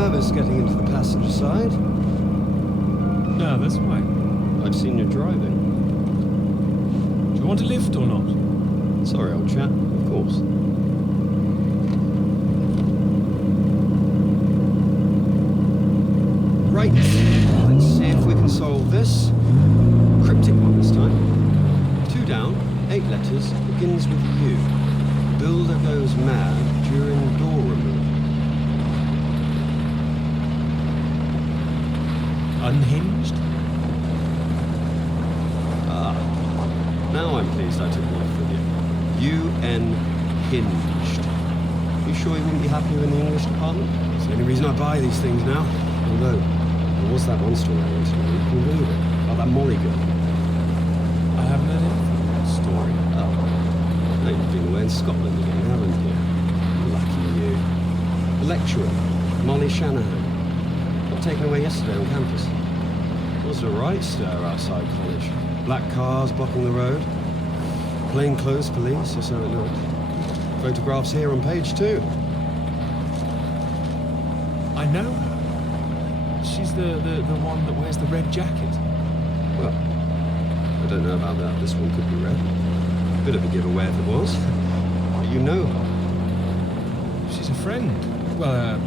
nervous getting into the passenger side. Nervous? Why? I've seen you driving. Do you want a lift or not? Sorry, old chap. Of course. Right. Let's see if we can solve this. Cryptic one this time. 2 down, 8 letters, begins with U. Builder goes mad during door removal. Unhinged? Ah. Now I'm pleased I took the lift with you. UN hinged. You sure you wouldn't be happier in the English department? It's the only reason I buy these things now. Although, there was that one story I wanted to read. Can you believe it? About that Molly girl. I haven't heard anything of that story. Oh. Now you've been away in Scotland again, haven't you? Lucky you. The lecturer, Molly Shanahan. Got taken away yesterday on campus. Was a right stir outside college. Black cars blocking the road. Plainclothes police, or so it looked. Photographs here on page 2. I know her. She's the one that wears the red jacket. Well, I don't know about that. This one could be red. Bit of a giveaway if it was. But you know her. She's a friend. Well, a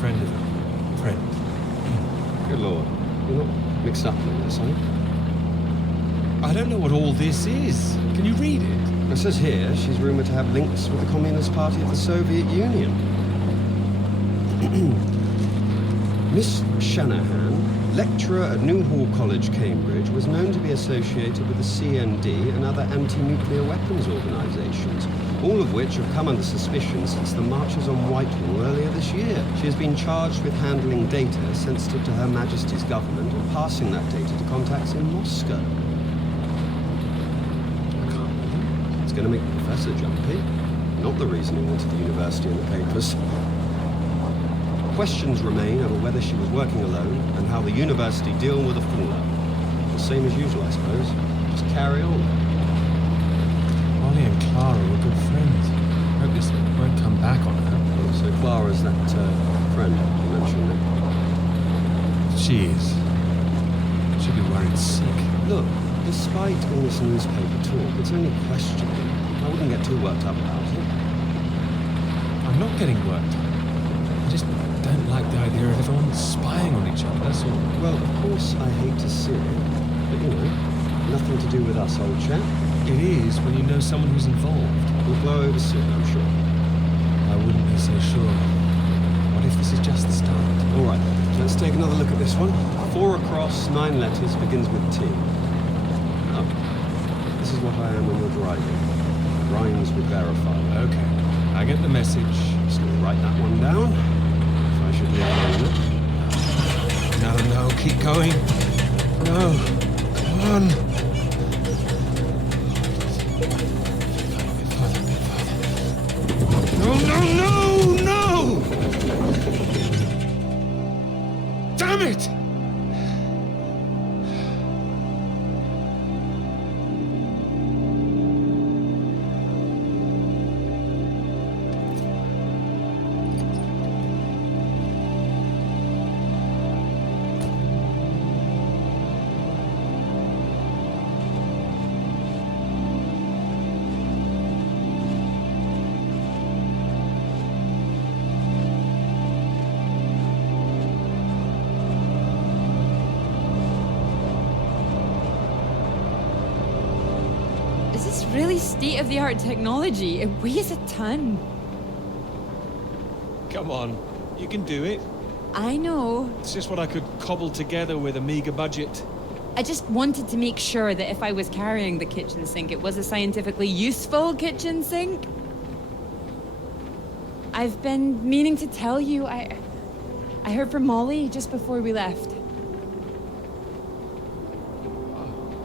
friend of a friend. Good lord. You're not mixed up in this, are you? I don't know what all this is. Can you read it? It says here she's rumoured to have links with the Communist Party of the Soviet Union. Miss Shanahan, lecturer at Newhall College, Cambridge, was known to be associated with the CND and other anti-nuclear weapons organisations, all of which have come under suspicion since the marches on Whitehall earlier this year. She has been charged with handling data sensitive to Her Majesty's government and passing that data to contacts in Moscow. It's going to make the professor jumpy. Not the reason he wanted the university in the papers. Questions remain over whether she was working alone and how the university deal with the fallout. The same as usual, I suppose. Just carry on. Molly and Clara were good friends. Hope this won't come back on her. Oh, so Clara's that friend you mentioned there. She is. She'll be worried sick. Look, despite all this newspaper talk, it's only questioning. I wouldn't get too worked up about it. I'm not getting worked up. I just don't like the idea of everyone spying on each other, that's all. Well, of course, I hate to see it, but you know, nothing to do with us, old chap. It is when you know someone who's involved. We'll blow over soon, I'm sure. I wouldn't be so sure. What if this is just the start? All right, let's take another look at this one. 4 across, 9 letters, begins with T. Oh, this is what I am when you're driving. Rhymes with verify. Okay, I get the message. Just gonna write that one down. If I should live long enough. No, keep going. No, come on. No! Damn it! Is this really state-of-the-art technology? It weighs a ton. Come on, you can do it. I know. It's just what I could cobble together with a meager budget. I just wanted to make sure that if I was carrying the kitchen sink, it was a scientifically useful kitchen sink. I've been meaning to tell you, I heard from Molly just before we left.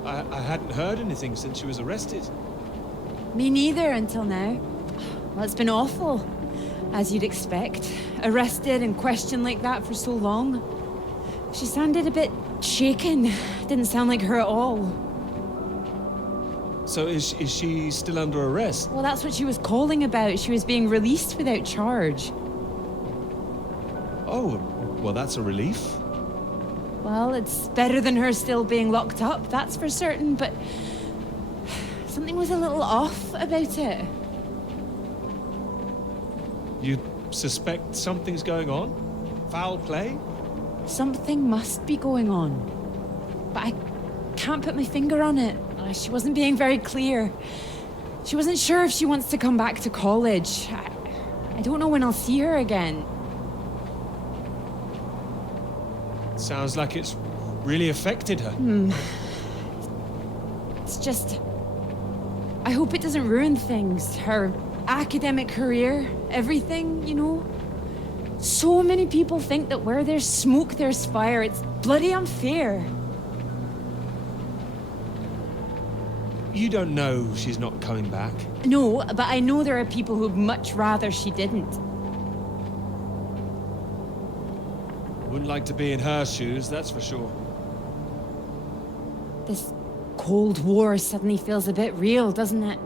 I hadn't heard anything since she was arrested. Me neither until now. Well, it's been awful, as you'd expect. Arrested and questioned like that for so long. She sounded a bit shaken. Didn't sound like her at all. So is she still under arrest? Well, that's what she was calling about. She was being released without charge. Oh, Well, that's a relief. Well, it's better than her still being locked up, that's for certain, but something was a little off about it. You suspect something's going on? Foul play? Something must be going on. But I can't put my finger on it. She wasn't being very clear. She wasn't sure if she wants to come back to college. I don't know when I'll see her again. Sounds like it's really affected her. It's just... I hope it doesn't ruin things. Her academic career, everything, you know? So many people think that where there's smoke, there's fire. It's bloody unfair. You don't know she's not coming back. No, but I know there are people who'd much rather she didn't. Wouldn't like to be in her shoes, that's for sure. This Cold War suddenly feels a bit real, doesn't it?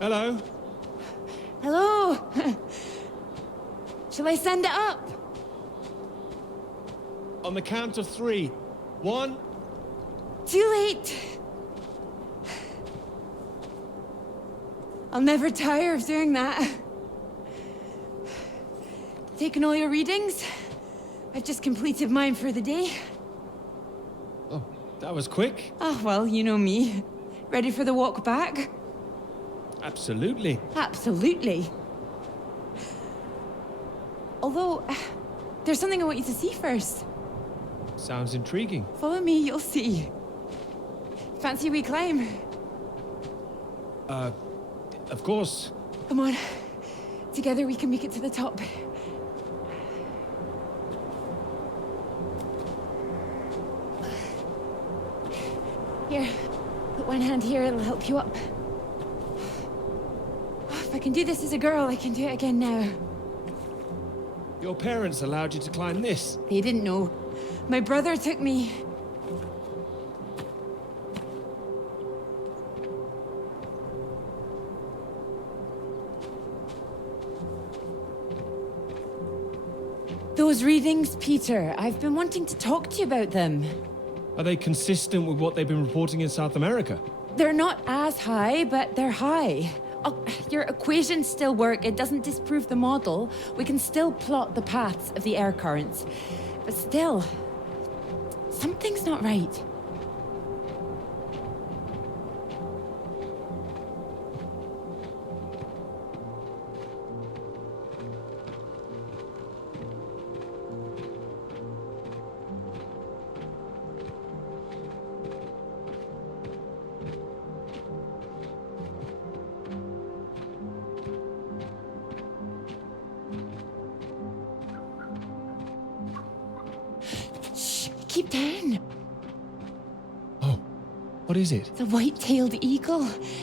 Hello? Hello? Shall I send it up? On the count of 3. 1. Too late. I'll never tire of doing that. Taken all your readings? I've just completed mine for the day. Oh, that was quick. Oh, well, you know me. Ready for the walk back? Absolutely. Absolutely. Although, there's something I want you to see first. Sounds intriguing. Follow me, you'll see. Fancy we climb? Of course. Come on. Together we can make it to the top. Here, put one hand here, it'll help you up. If I can do this as a girl, I can do it again now. Your parents allowed you to climb this? They didn't know. My brother took me. Those readings, Peter, I've been wanting to talk to you about them. Are they consistent with what they've been reporting in South America? They're not as high, but they're high. Oh, your equations still work. It doesn't disprove the model. We can still plot the paths of the air currents. But still, something's not right. Keep down. Oh, what is it? The white-tailed eagle.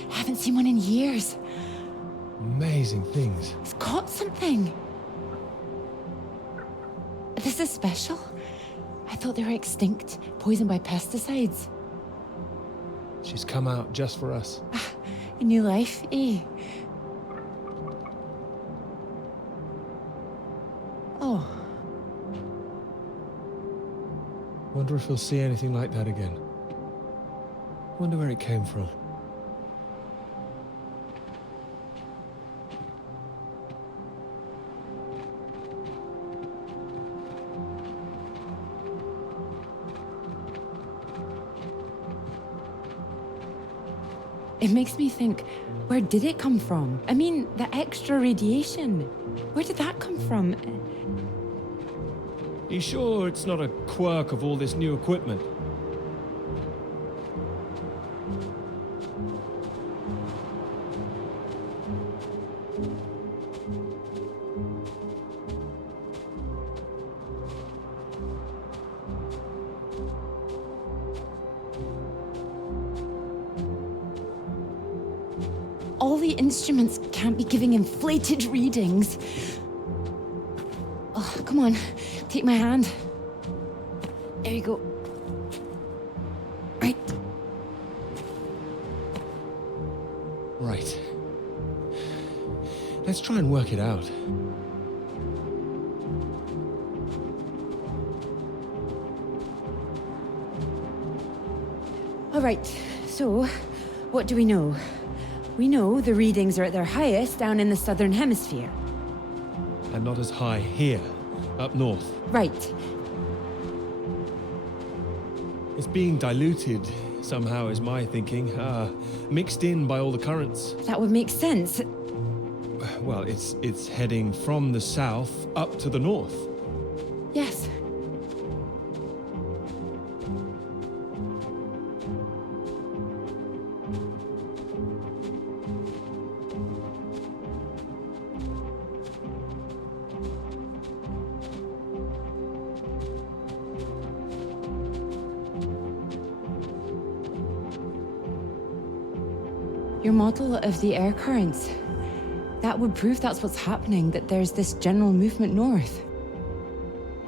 Haven't seen one in years. Amazing things. It's caught something. This is special. I thought they were extinct, poisoned by pesticides. She's come out just for us. A new life, eh? Oh. Wonder if we'll see anything like that again. Wonder where it came from. It makes me think, where did it come from? I mean, the extra radiation. Where did that come from? You sure it's not a quirk of all this new equipment? All the instruments can't be giving inflated readings. Oh, come on, take my hand. There you go. Right. Right. Let's try and work it out. All right, so what do we know? We know the readings are at their highest down in the southern hemisphere. And not as high here, up north. Right. It's being diluted somehow, is my thinking. Mixed in by all the currents. That would make sense. Well, it's heading from the south up to the north. Yes. Your model of the air currents. That would prove that's what's happening, that there's this general movement north.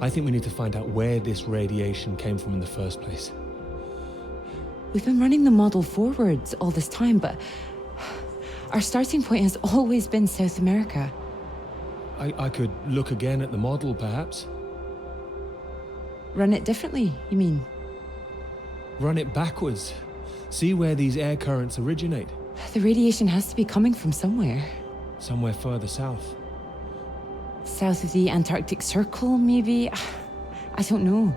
I think we need to find out where this radiation came from in the first place. We've been running the model forwards all this time, but our starting point has always been South America. I could look again at the model, perhaps. Run it differently, you mean? Run it backwards. See where these air currents originate. The radiation has to be coming from somewhere. Somewhere further south. South of the Antarctic Circle, maybe? I don't know.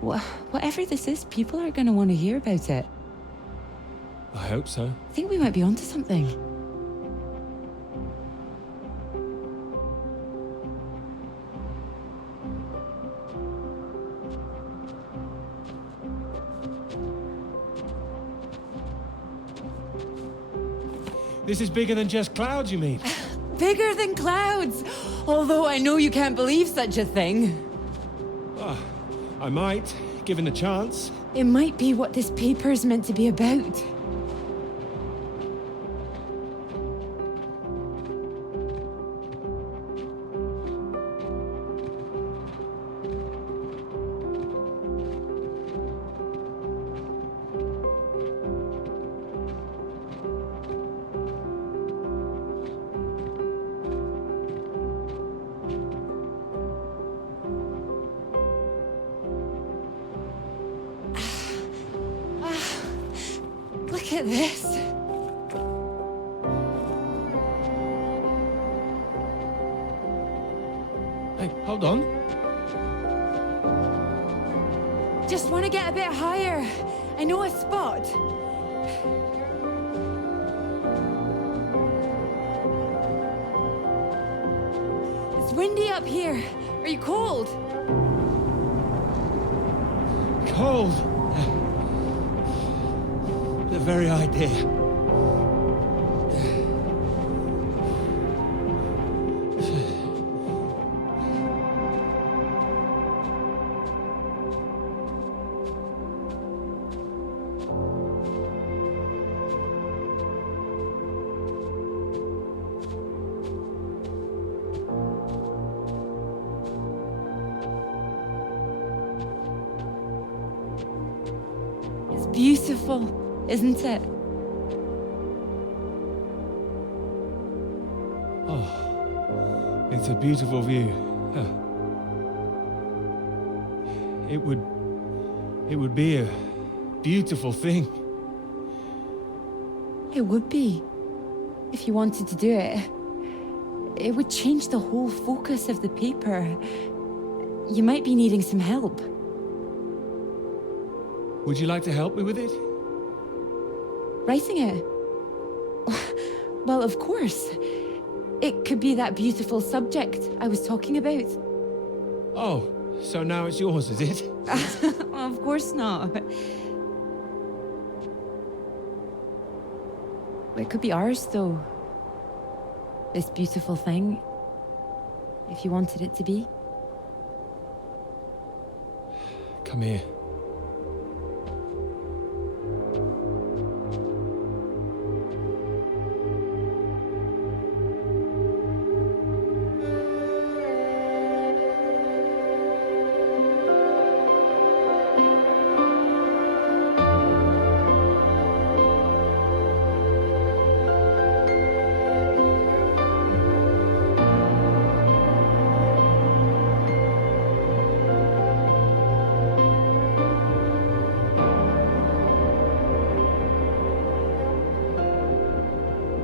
Whatever this is, people are going to want to hear about it. I hope so. I think we might be onto something. This is bigger than just clouds, you mean? Bigger than clouds! Although I know you can't believe such a thing. I might, given a chance. It might be what this paper's meant to be about. Look at this. Hey, hold on. Just want to get a bit higher. I know a spot. It's windy up here. Are you cold? Cold. The very idea. It's beautiful, isn't it? Oh, it's a beautiful view. Huh. It would be a beautiful thing. It would be. If you wanted to do it. It would change the whole focus of the paper. You might be needing some help. Would you like to help me with it? Writing it? Well, of course. It could be that beautiful subject I was talking about. Oh, so now it's yours, is it? Well, of course not. It could be ours, though. This beautiful thing. If you wanted it to be. Come here.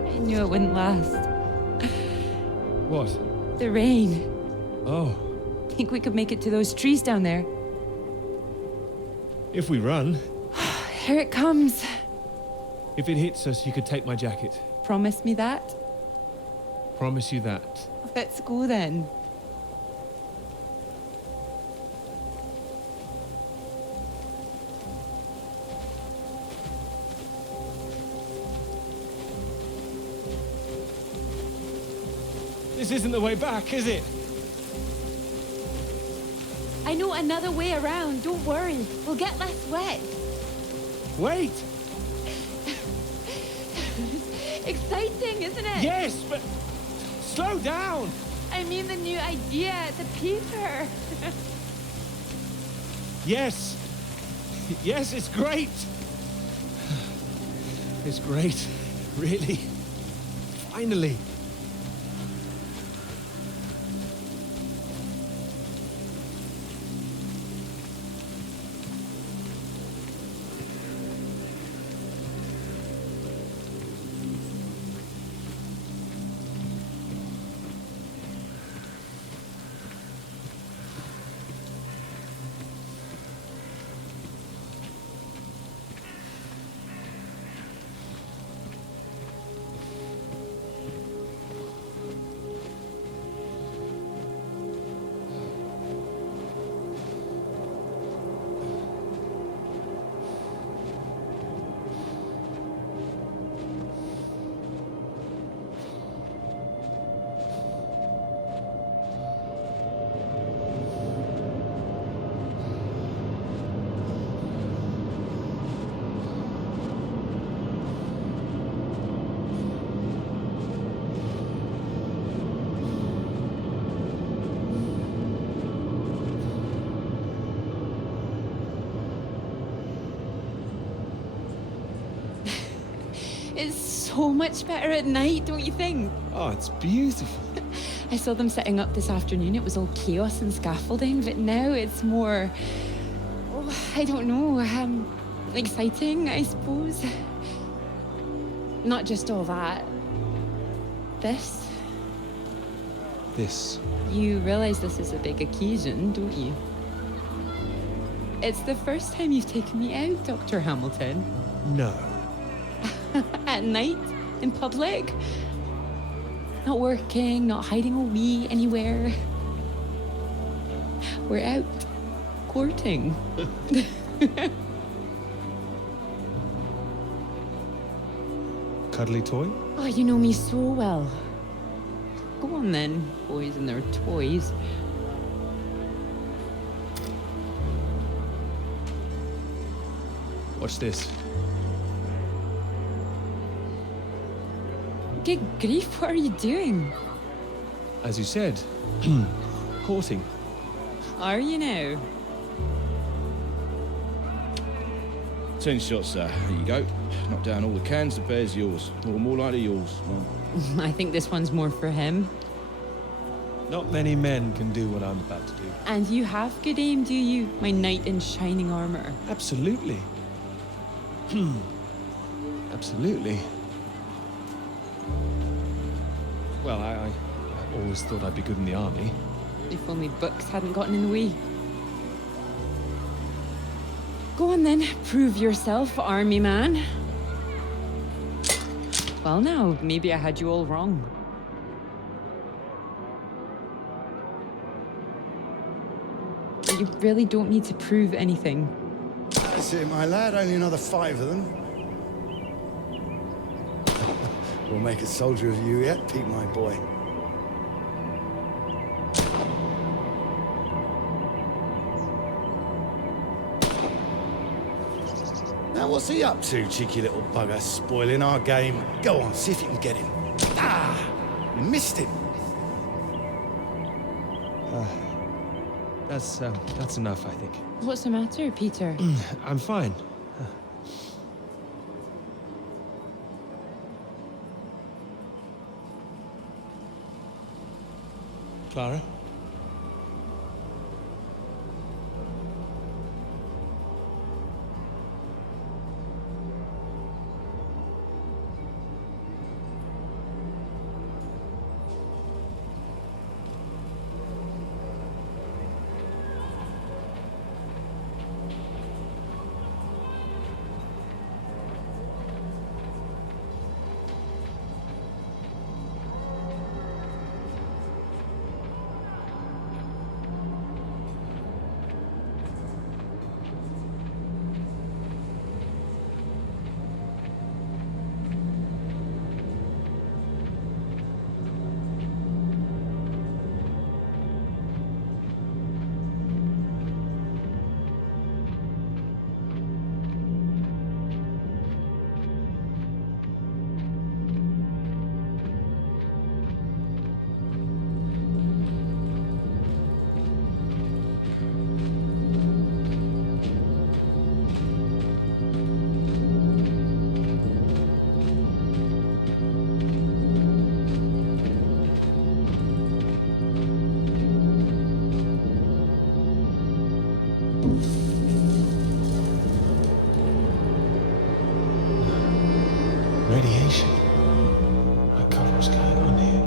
I knew it wouldn't last. What? The rain. Oh, Think we could make it to those trees down there? if we run. Here it comes. If it hits us, you could take my jacket. Promise me that? Promise you that. Let's go then. This isn't the way back, is it? I know another way around. Don't worry. We'll get less wet. Wait! Exciting, isn't it? Yes, but slow down! I mean the new idea, the paper. Yes! Yes, it's great! It's great, really. Finally. It's so much better at night, don't you think? Oh, it's beautiful. I saw them setting up this afternoon. It was all chaos and scaffolding, but now it's more, oh, I don't know, exciting, I suppose. Not just all that. This. This. You realize this is a big occasion, don't you? It's the first time you've taken me out, Dr. Hamilton. No. At night, in public. Not working, not hiding a wee anywhere. We're out courting. Cuddly toy? Oh, you know me so well. Go on then, boys and their toys. Watch this. Good grief, what are you doing? As you said, courting. Are you now? 10 shots, sir. There you go. Knock down all the cans, the bear's yours. Or more likely yours. I think this one's more for him. Not many men can do what I'm about to do. And you have good aim, do you? My knight in shining armor. Absolutely. Absolutely. Well, I always thought I'd be good in the army. If only books hadn't gotten in the way. Go on then, prove yourself, army man. Well now, maybe I had you all wrong. you really don't need to prove anything. That's it, my lad. Only another 5 of them. We'll make a soldier of you yet, Pete, my boy. Now, what's he up to, cheeky little bugger? Spoiling our game. Go on, see if you can get him. Ah! You missed him. That's enough, I think. What's the matter, Peter? I'm fine. Clara? Radiation. Oh God, what's going on here?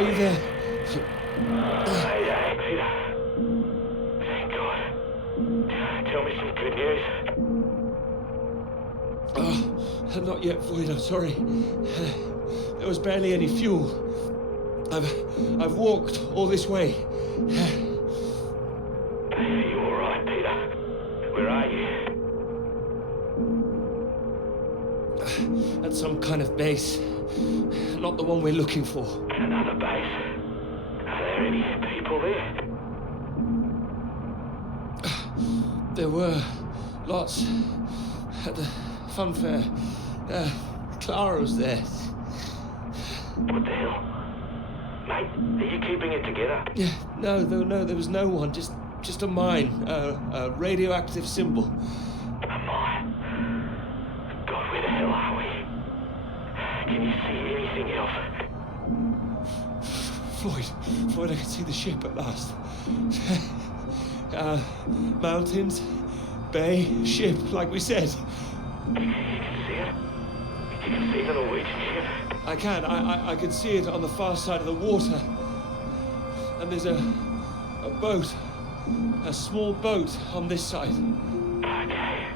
Are you there? Hey, Peter. Thank God. Tell me some good news. Oh, not yet, Floyd. I'm sorry. There was barely any fuel. I've walked all this way. Are you all right, Peter? Where are you? At some kind of base. Not the one we're looking for. Another base? Are there any people there? There were lots at the fun fair. Clara was there. What the hell? Mate, are you keeping it together? Yeah, no, there was no one. Just a mine, a radioactive symbol. A mine? God, where the hell are we? Can you see anything else? Floyd, I can see the ship at last. Mountains, bay, ship, like we said. You can see it? You can see the Norwegian ship? I can. I can see it on the far side of the water. And there's a A boat. A small boat on this side. Okay,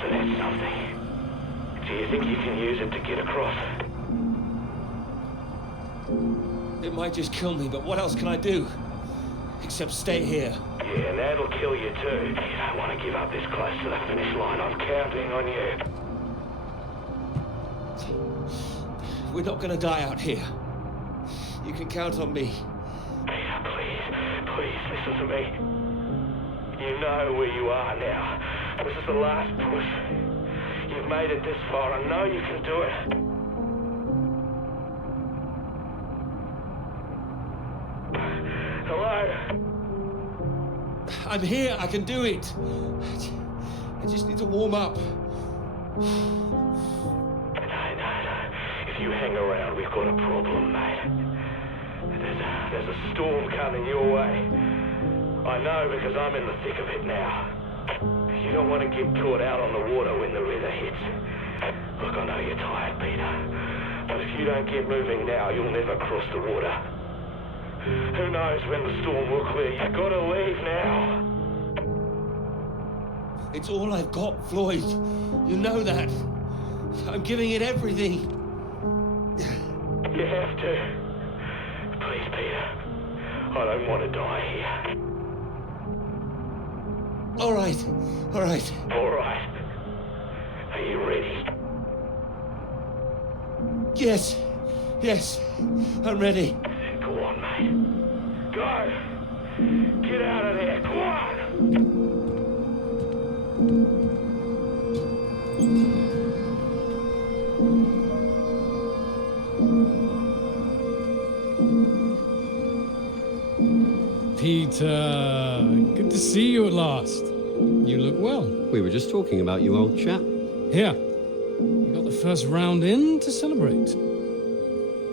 so that's something. Do you think you can use it to get across? It might just kill me, but what else can I do? Except stay here. Yeah, and that'll kill you too. You don't want to give up this close to the finish line. I'm counting on you. We're not gonna die out here. You can count on me. Peter, please listen to me. You know where you are now. This is the last push. You've made it this far. I know you can do it. Hello? I'm here. I can do it. I just need to warm up. No. If you hang around, we've got a problem, mate. There's a storm coming your way. I know because I'm in the thick of it now. You don't want to get caught out on the water when the river hits. Look, I know you're tired, Peter. But if you don't get moving now, you'll never cross the water. Who knows when the storm will clear? You've got to leave now. It's all I've got, Floyd. You know that. I'm giving it everything. You have to. Please, Peter. I don't want to die here. All right. All right. All right. Are you ready? Yes. Yes. I'm ready. Go on, mate. Go! Get out of there, go on! Peter, good to see you at last. You look well. We were just talking about you, old chap. Here, you got the first round in to celebrate.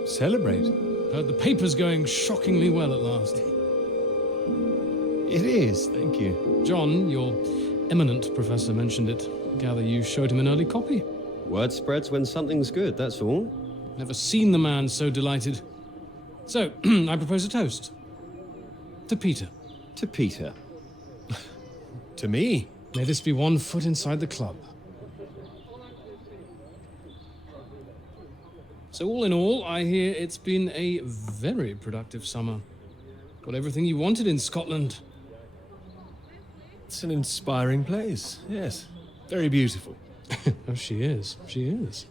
Celebrate? Heard the paper's going shockingly well at last. It is, thank you. John, your eminent professor, mentioned it. Gather you showed him an early copy. Word spreads when something's good, that's all. Never seen the man so delighted. So, I propose a toast. To Peter. To Peter. To me? May this be one foot inside the club. So all in all, I hear it's been a very productive summer. Got everything you wanted in Scotland. It's an inspiring place, yes. Very beautiful. Oh, she is. She is.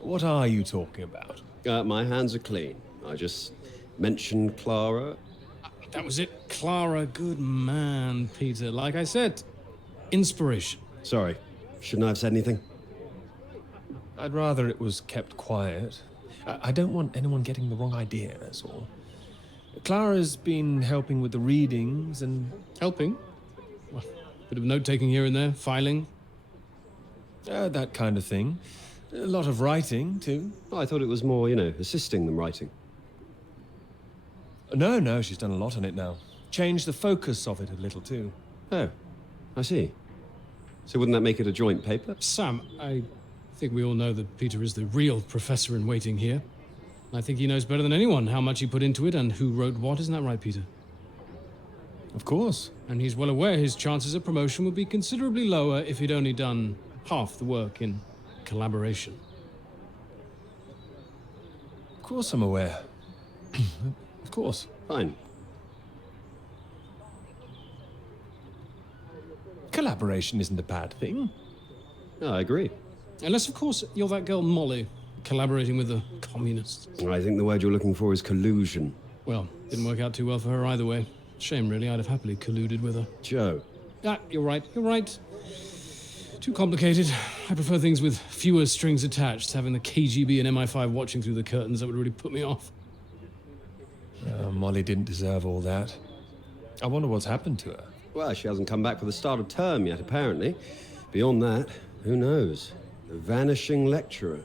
What are you talking about? My hands are clean. I just mentioned Clara. That was it. Clara, good man, Peter. Like I said, inspiration. Sorry, shouldn't I have said anything? I'd rather it was kept quiet. I don't want anyone getting the wrong idea, that's all. Clara's been helping with the readings and... Helping? Well, bit of note-taking here and there, filing. that kind of thing. A lot of writing, too. Oh, I thought it was more, assisting them writing. No, she's done a lot on it now. Changed the focus of it a little, too. Oh, I see. So wouldn't that make it a joint paper? Sam, I think we all know that Peter is the real professor in waiting here. I think he knows better than anyone how much he put into it and who wrote what. Isn't that right, Peter? Of course. And he's well aware his chances of promotion would be considerably lower if he'd only done half the work in collaboration. Of course I'm aware. Of course. Fine. Collaboration isn't a bad thing. No, I agree. Unless, of course, you're that girl Molly, collaborating with the communists. I think the word you're looking for is collusion. Well, didn't work out too well for her either way. Shame, really. I'd have happily colluded with her. Joe. Ah, you're right. Too complicated. I prefer things with fewer strings attached. Having the KGB and MI5 watching through the curtains, that would really put me off. Molly didn't deserve all that. I wonder what's happened to her. Well, she hasn't come back for the start of term yet, apparently. Beyond that, who knows? A vanishing lecturer.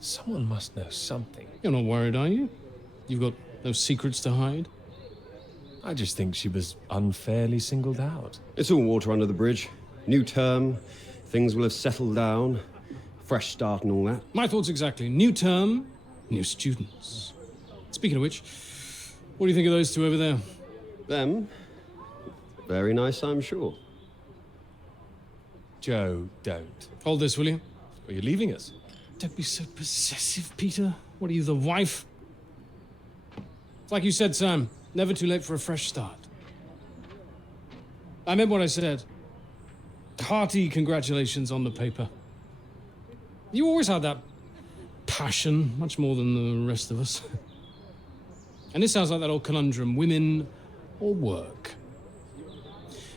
Someone must know something. You're not worried, are you? You've got no secrets to hide? I just think she was unfairly singled out. It's all water under the bridge. New term, things will have settled down. Fresh start and all that. My thoughts exactly. New term, new students. Speaking of which, What do you think of those two over there? Them? Very nice, I'm sure. Joe, don't. Hold this, will you? Are you leaving us? Don't be so possessive, Peter. What are you, the wife? It's like you said, Sam. Never too late for a fresh start. I meant what I said. Hearty congratulations on the paper. You always had that passion, much more than the rest of us. And this sounds like that old conundrum, women or work.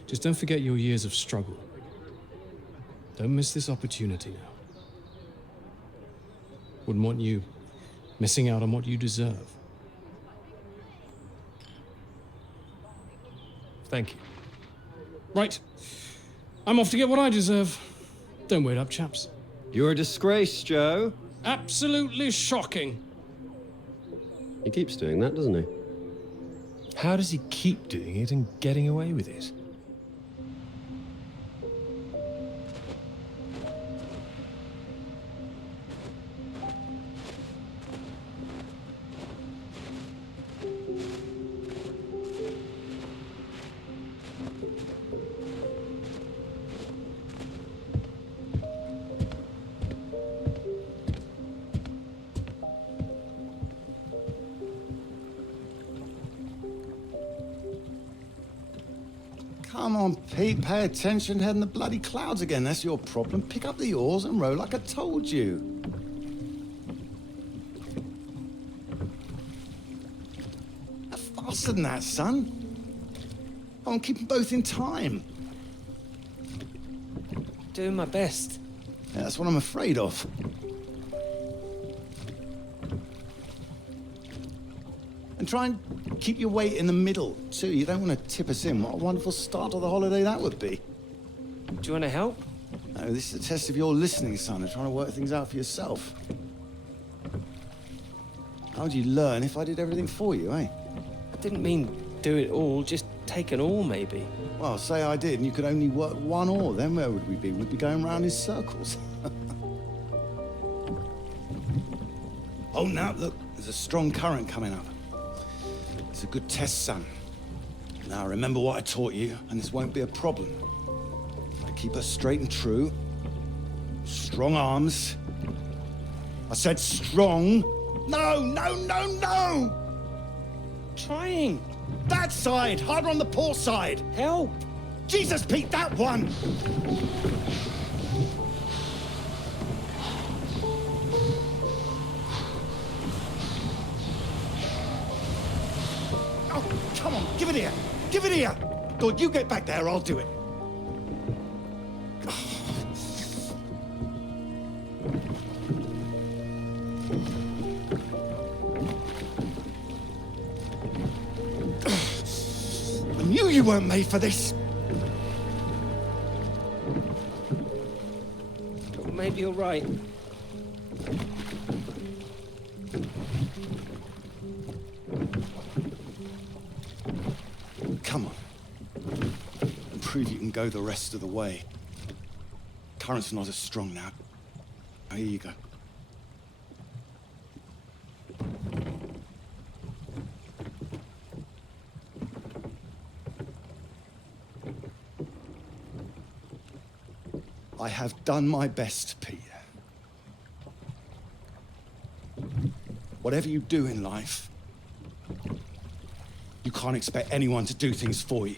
Just don't forget your years of struggle. Don't miss this opportunity now. Wouldn't want you missing out on what you deserve. Thank you. Right. I'm off to get what I deserve. Don't wait up, chaps. You're a disgrace, Joe. Absolutely shocking. He keeps doing that, doesn't he? How does he keep doing it and getting away with it? Come on, Pete, pay attention, head in the bloody clouds again. That's your problem. Pick up the oars and row like I told you. Faster than that, son. Come on, keep them both in time. Doing my best. Yeah, that's what I'm afraid of. And try and keep your weight in the middle, too. You don't want to tip us in. What a wonderful start to the holiday that would be. Do you want to help? No, this is a test of your listening, son, and trying to work things out for yourself. How would you learn if I did everything for you, eh? I didn't mean do it all, just take an oar, maybe. Well, say I did, and you could only work one oar. Then where would we be? We'd be going round in circles. Oh, now, look, there's a strong current coming up. It's a good test, son. Now, remember what I taught you, and this won't be a problem. Keep her straight and true. Strong arms. I said strong. No, no, no, no! Trying. That side! Harder on the port side! Help! Jesus, Pete, that one! Oh, come on, give it here! Give it here! Lord, you get back there, I'll do it. I knew you weren't made for this. Maybe you're right. Come on. And prove you can go the rest of the way. Current's not as strong now. Here you go. I have done my best, Peter. Whatever you do in life, you can't expect anyone to do things for you.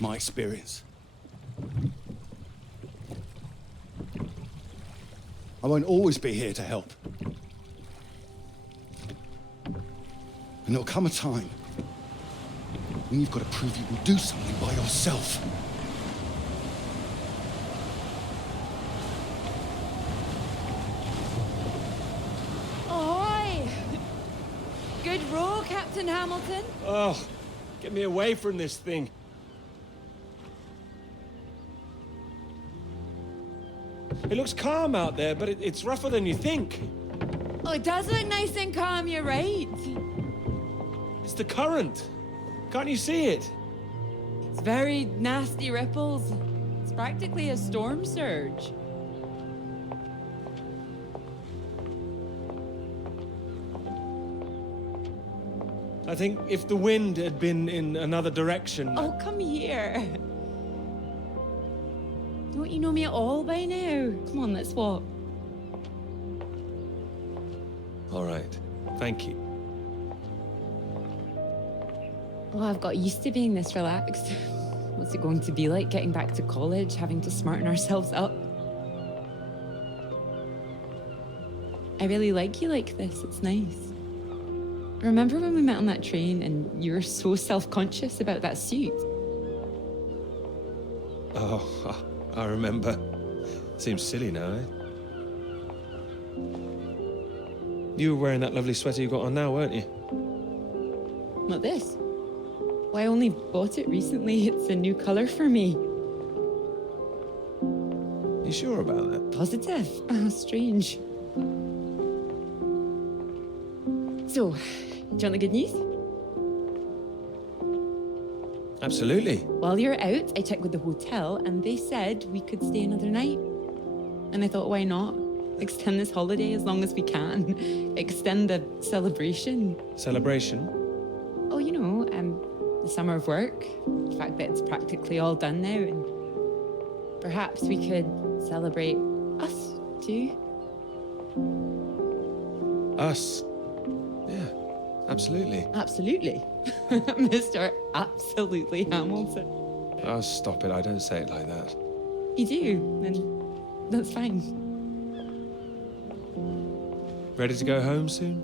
My experience. I won't always be here to help. And there'll come a time when you've got to prove you can do something by yourself. Good row, Captain Hamilton. Oh, get me away from this thing. It looks calm out there, but it's rougher than you think. Oh, it does look nice and calm, you're right. It's the current. Can't you see it? It's very nasty ripples. It's practically a storm surge. I think if the wind had been in another direction... Oh, come here. Don't you know me at all by now? Come on, let's walk. All right. Thank you. Well, I've got used to being this relaxed. What's it going to be like getting back to college, having to smarten ourselves up? I really like you like this. It's nice. Remember when we met on that train and you were so self-conscious about that suit? Oh, I remember. Seems silly now, eh? You were wearing that lovely sweater you got on now, weren't you? Not this. Well, I only bought it recently. It's a new colour for me. You sure about that? Positive. Oh, strange. So, do you want the good news? Absolutely. While you're out, I checked with the hotel and they said we could stay another night. And I thought, why not? Extend this holiday as long as we can. Extend the celebration. Celebration? Oh, you know, the summer of work. The fact that it's practically all done now. And perhaps we could celebrate us too. Us? Yeah, absolutely. Absolutely. Mr. Absolutely Hamilton. Oh, stop it. I don't say it like that. You do, then that's fine. Ready to go home soon?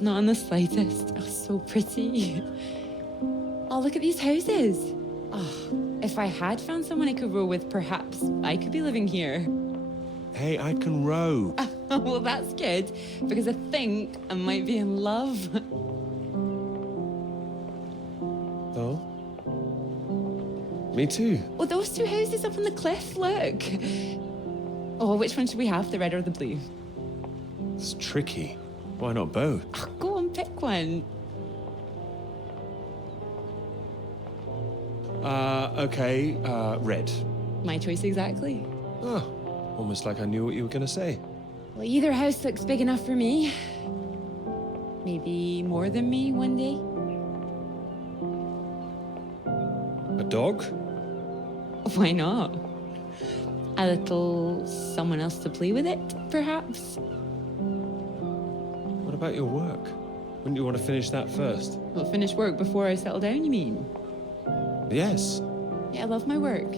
Not in the slightest. Oh, so pretty. Oh, look at these houses. Oh, if I had found someone I could row with, perhaps I could be living here. Hey, I can row. Well, that's good, because I think I might be in love. Oh? Me too. Oh, those two houses up on the cliff, look. Oh, which one should we have, the red or the blue? It's tricky. Why not both? Oh, go on, pick one. Okay, red. My choice exactly. Oh, almost like I knew what you were gonna say. Well, either house looks big enough for me. Maybe more than me one day. A dog? Why not? A little someone else to play with it, perhaps? What about your work? Wouldn't you want to finish that first? Well, finish work before I settle down, you mean? Yes. Yeah, I love my work.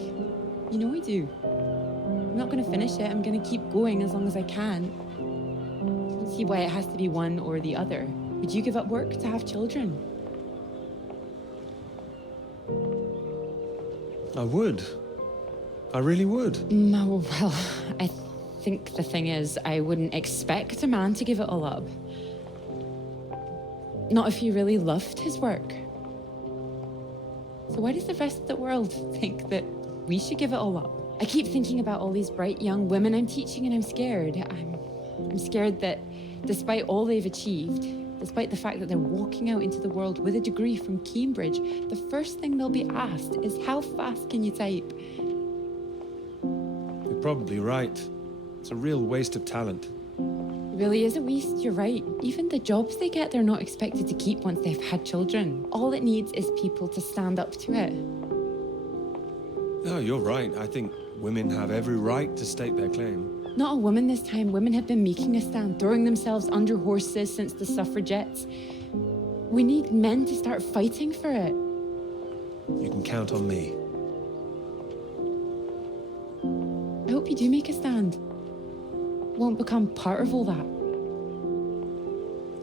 You know I do. I'm not going to finish it. I'm going to keep going as long as I can. I don't see why it has to be one or the other. Would you give up work to have children? I would. I really would. No, well, I think the thing is, I wouldn't expect a man to give it all up. Not if he really loved his work. So why does the rest of the world think that we should give it all up? I keep thinking about all these bright young women I'm teaching and I'm scared. I'm scared that despite all they've achieved, despite the fact that they're walking out into the world with a degree from Cambridge, the first thing they'll be asked is, how fast can you type? You're probably right. It's a real waste of talent. It really is a waste, you're right. Even the jobs they get, they're not expected to keep once they've had children. All it needs is people to stand up to it. No, you're right. I think women have every right to stake their claim. Not a woman this time. Women have been making a stand, throwing themselves under horses since the suffragettes. We need men to start fighting for it. You can count on me. I hope you do make a stand. Won't become part of all that.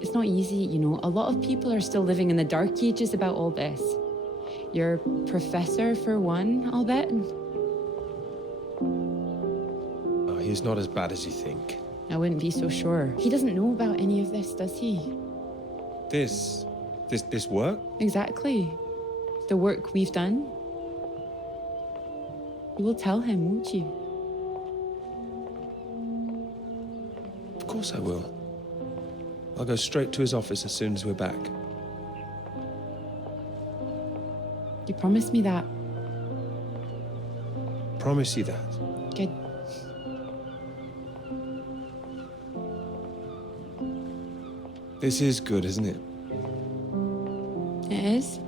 It's not easy, you know. A lot of people are still living in the dark ages about all this. Your professor, for one, I'll bet. Oh, he's not as bad as you think. I wouldn't be so sure. He doesn't know about any of this, does he? This work? Exactly. The work we've done. You will tell him, won't you? Of course I will. I'll go straight to his office as soon as we're back. You promised me that. Promise you that. Good. This is good, isn't it? It is?